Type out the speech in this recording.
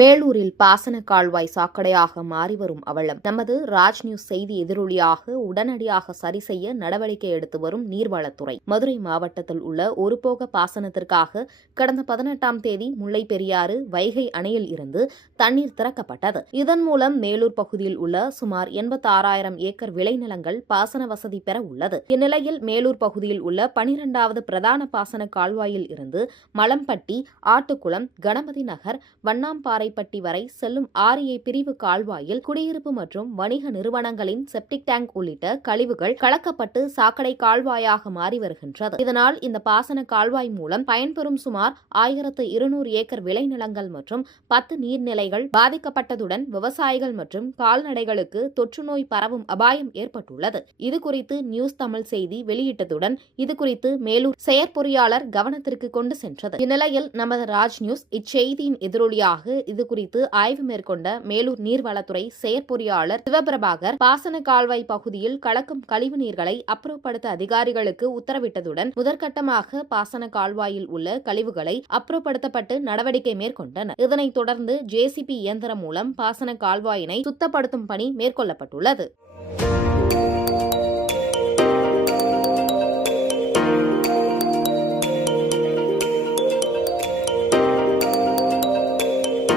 மேலூரில் பாசன கால்வாய் சாக்கடையாக மாறிவரும் அவலம். நமது ராஜ் நியூஸ் செய்தி எதிரொலியாக உடனடியாக சரி செய்ய நடவடிக்கை எடுத்து வரும் நீர்வளத்துறை. மதுரை மாவட்டத்தில் உள்ள ஒருபோக பாசனத்திற்காக கடந்த 18ஆம் தேதி முல்லை பெரியாறு வைகை அணையில் இருந்து தண்ணீர் திறக்கப்பட்டது. இதன் மூலம் மேலூர் பகுதியில் உள்ள சுமார் 86,000 ஏக்கர் விளைநிலங்கள் பாசன வசதி பெற உள்ளது. இந்நிலையில் மேலூர் பகுதியில் உள்ள 12வது பிரதான பாசன கால்வாயில் இருந்து மலம்பட்டி, ஆட்டுக்குளம், கணபதி நகர், வண்ணாம்பாறைப்பட்டி வரை செல்லும் REA பிரிவு கால்வாயில் குடியிருப்பு மற்றும் வணிக நிறுவனங்களின் செப்டிக் டேங்க் உள்ளிட்ட கழிவுகள் கலக்கப்பட்டு சாக்கடை கால்வாயாக மாறி வருகின்றது. இதனால் இந்த பாசன கால்வாய் மூலம் பயன்பெறும் சுமார் 1200 ஏக்கர் விளைநிலங்கள் மற்றும் 10 நீர்நிலைகள் பாதிக்கப்பட்டதுடன் விவசாயிகள் மற்றும் கால்நடைகளுக்கு தொற்றுநோய் பரவும் அபாயம் ஏற்பட்டுள்ளது. இதுகுறித்து நியூஸ் தமிழ் செய்தி வெளியிட்டதுடன் இதுகுறித்து மேலூர் செயற்பொறியாளர் கவனத்திற்கு கொண்டு சென்றது. இந்நிலையில் நமது ராஜ் நியூஸ் இச்செய்தியின் எதிரொலியாக இதுகுறித்து ஆய்வு மேற்கொண்ட மேலூர் நீர்வளத்துறை செயற்பொறியாளர் சிவபிரபாகர் பாசன கால்வாய் பகுதியில் கலக்கும் கழிவு நீர்களை அப்புறப்படுத்த அதிகாரிகளுக்கு உத்தரவிட்டதுடன் முதற்கட்டமாக பாசன கால்வாயில் உள்ள கழிவுகளை அப்புறப்படுத்தப்பட்டு நடவடிக்கை மேற்கொண்டனர். இதனைத் தொடர்ந்து JCB இயந்திரம் மூலம் பாசன கால்வாயினை சுத்தப்படுத்தும் பணி மேற்கொள்ளப்பட்டுள்ளது.